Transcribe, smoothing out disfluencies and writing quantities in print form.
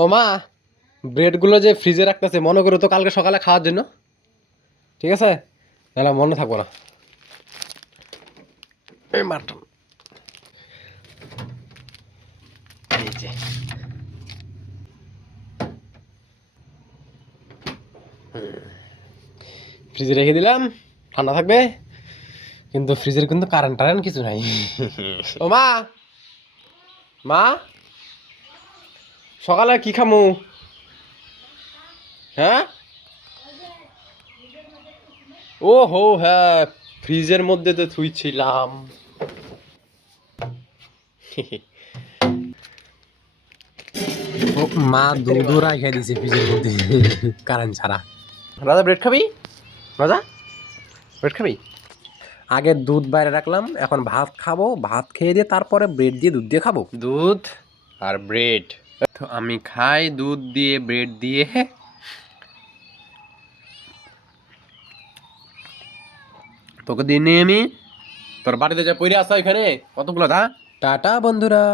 ও মা, ব্রেডগুলো যে ফ্রিজে রাখতেছে মনে করো তো কালকে সকালে খাওয়ার জন্য, ঠিক আছে? নাহলে মনে থাকবো না। এই মাটন, এই যে ফ্রিজে রেখে দিলাম, ঠান্ডা থাকবে। কিন্তু ফ্রিজের কিন্তু কারেন্ট টারেন্ট কিছু নাই। ও মা, মা সকালে কি খামু? হ্যাঁ, ও হো হ্যাঁ, ফ্রিজের মধ্যে তো থুইছিলাম। ও মা দুধও রাখা দিছে ফ্রিজের মধ্যে, কারেন্ট ছাড়া। রাজা ব্রেড খাবি? রাজা ব্রেড খাবি? আগে দুধ বাইরে রাখলাম, এখন ভাত খাবো, ভাত খেয়ে দিয়ে তারপরে ব্রেড দিয়ে দুধ দিয়ে খাবো। দুধ আর ব্রেড, তো আমি খাই দুধ দিয়ে ব্রেড দিয়ে। তোকে দিনে আমি তোর বাড়িতে যা পড়ে আসা এখানে কতগুলো দা। টাটা বন্ধুরা।